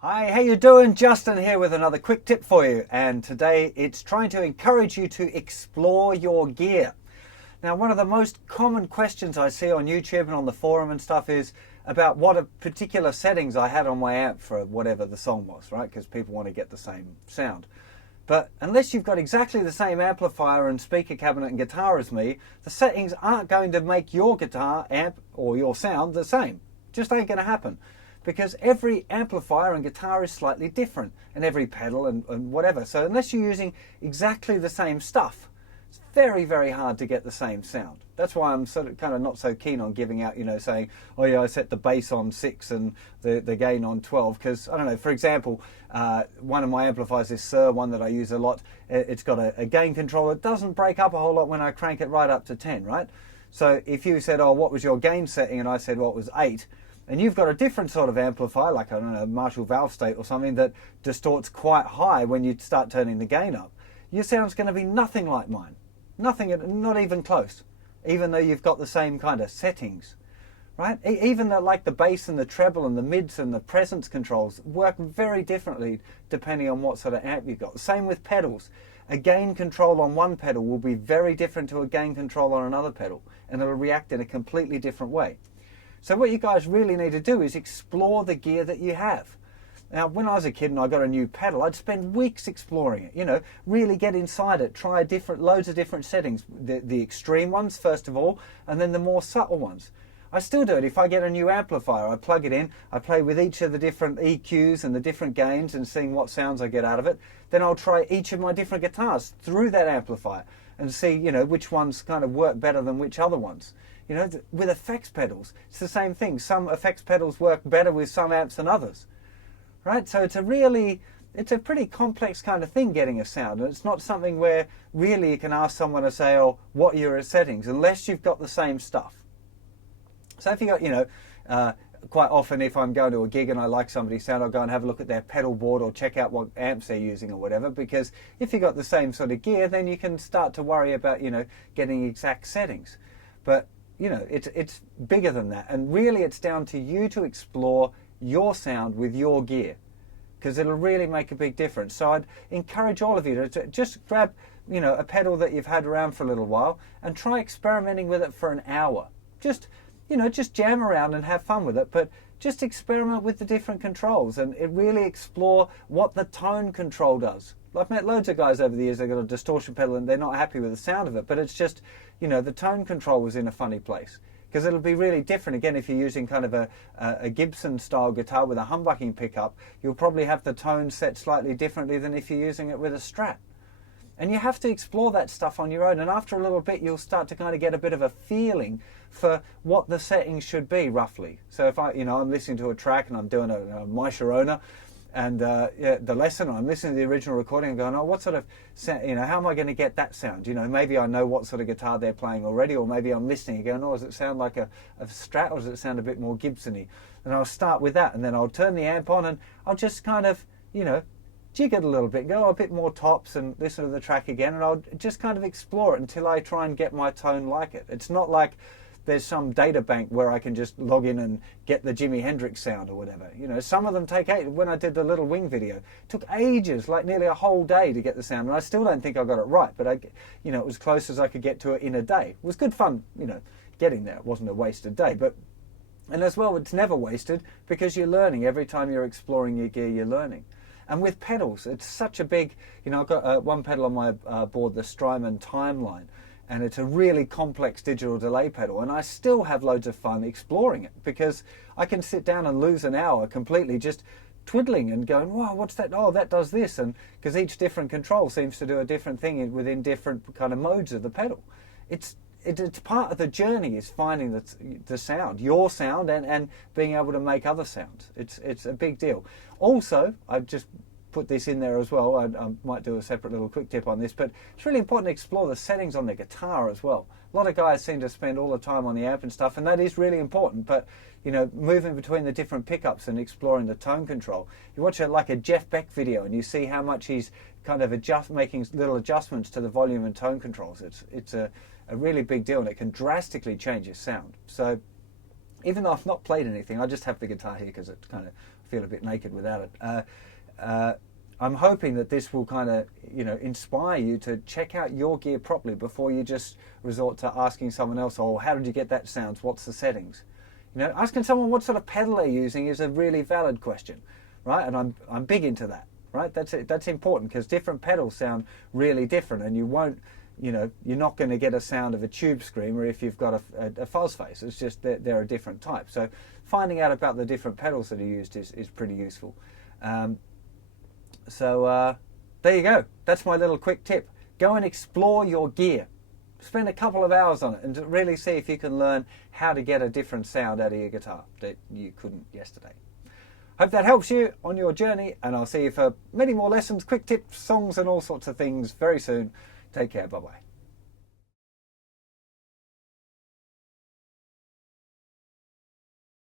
Hi, how you doing? Justin here with another quick tip for you, and today it's trying to encourage you to explore your gear. Now, one of the most common questions I see on YouTube and on the forum and stuff is about what particular settings I had on my amp for whatever the song was, right? Because people want to get the same sound. But unless you've got exactly the same amplifier and speaker cabinet and guitar as me, the settings aren't going to make your guitar amp or your sound the same. Just ain't going to happen. Because every amplifier and guitar is slightly different, and every pedal and whatever. So unless you're using exactly the same stuff, it's very, very hard to get the same sound. That's why I'm sort of kind of not so keen on giving out, saying, oh yeah, I set the bass on 6 and the gain on 12. Because, I don't know, for example, one of my amplifiers is Sir, one that I use a lot. It's got a gain control. It doesn't break up a whole lot when I crank it right up to 10, right? So if you said, oh, what was your gain setting? And I said, well, it was 8. And you've got a different sort of amplifier, like, I don't know, Marshall valve state or something that distorts quite high when you start turning the gain up. Your sound's going to be nothing like mine. Nothing, not even close, even though you've got the same kind of settings, right? Even like the bass and the treble and the mids and the presence controls work very differently depending on what sort of amp you've got. The same with pedals. A gain control on one pedal will be very different to a gain control on another pedal, and it'll react in a completely different way. So what you guys really need to do is explore the gear that you have. Now, when I was a kid and I got a new pedal, I'd spend weeks exploring it, really get inside it, try loads of different settings, the extreme ones first of all, and then the more subtle ones. I still do it. If I get a new amplifier, I plug it in, I play with each of the different EQs and the different gains and seeing what sounds I get out of it. Then I'll try each of my different guitars through that amplifier and see, which ones kind of work better than which other ones. With effects pedals, it's the same thing. Some effects pedals work better with some amps than others, right? So it's a pretty complex kind of thing, getting a sound. And it's not something where really you can ask someone to say, oh, what are your settings, unless you've got the same stuff. So if you got, quite often if I'm going to a gig and I like somebody's sound, I'll go and have a look at their pedal board or check out what amps they're using or whatever, because if you've got the same sort of gear, then you can start to worry about, getting exact settings. But it's bigger than that, and really it's down to you to explore your sound with your gear, because it'll really make a big difference. So I'd encourage all of you to just grab a pedal that you've had around for a little while and try experimenting with it for an hour. Just jam around and have fun with it, but just experiment with the different controls and really explore what the tone control does. I've met loads of guys over the years that got a distortion pedal and they're not happy with the sound of it, but it's just, the tone control was in a funny place. Because it'll be really different, again, if you're using kind of a Gibson style guitar with a humbucking pickup, you'll probably have the tone set slightly differently than if you're using it with a Strat. And you have to explore that stuff on your own, and after a little bit you'll start to kind of get a bit of a feeling for what the settings should be, roughly. So if I'm listening to a track and I'm doing a My Sharona, and the lesson, I'm listening to the original recording and going, oh, what sort of sound, how am I going to get that sound? Maybe I know what sort of guitar they're playing already, or maybe I'm listening and going, oh, does it sound like a Strat, or does it sound a bit more Gibson-y? And I'll start with that, and then I'll turn the amp on and I'll just kind of, jig it a little bit, go a bit more tops and listen to the track again, and I'll just kind of explore it until I try and get my tone like it. It's not like there's some data bank where I can just log in and get the Jimi Hendrix sound or whatever. Some of them take ages. When I did the Little Wing video, it took ages, like nearly a whole day to get the sound, and I still don't think I got it right, but it was close as I could get to it in a day. It was good fun, getting there. It wasn't a wasted day, and as well, it's never wasted because you're learning. Every time you're exploring your gear, you're learning. And with pedals, it's such a big, I've got one pedal on my board, the Strymon Timeline, and it's a really complex digital delay pedal, and I still have loads of fun exploring it because I can sit down and lose an hour completely just twiddling and going, wow, what's that? Oh, that does this. And because each different control seems to do a different thing within different kind of modes of the pedal. It's part of the journey, is finding the sound, your sound, and being able to make other sounds. It's a big deal. Also, I've just put this in there as well. I might do a separate little quick tip on this, but it's really important to explore the settings on the guitar as well. A lot of guys seem to spend all the time on the amp and stuff, and that is really important, but moving between the different pickups and exploring the tone control. You watch like a Jeff Beck video and you see how much he's kind of making little adjustments to the volume and tone controls. It's a really big deal, and it can drastically change your sound. So even though I've not played anything, I just have the guitar here because it kind of feel a bit naked without it. I'm hoping that this will kind of, inspire you to check out your gear properly before you just resort to asking someone else, oh, how did you get that sound? What's the settings? Asking someone what sort of pedal they're using is a really valid question, right? And I'm big into that, right? That's important because different pedals sound really different, and you won't, you're not going to get a sound of a tube screamer if you've got a fuzz face. It's just that they're a different type. So finding out about the different pedals that are used is pretty useful. So there you go. That's my little quick tip. Go and explore your gear. Spend a couple of hours on it and really see if you can learn how to get a different sound out of your guitar that you couldn't yesterday. Hope that helps you on your journey, and I'll see you for many more lessons, quick tips, songs and all sorts of things very soon. Take care. Bye-bye.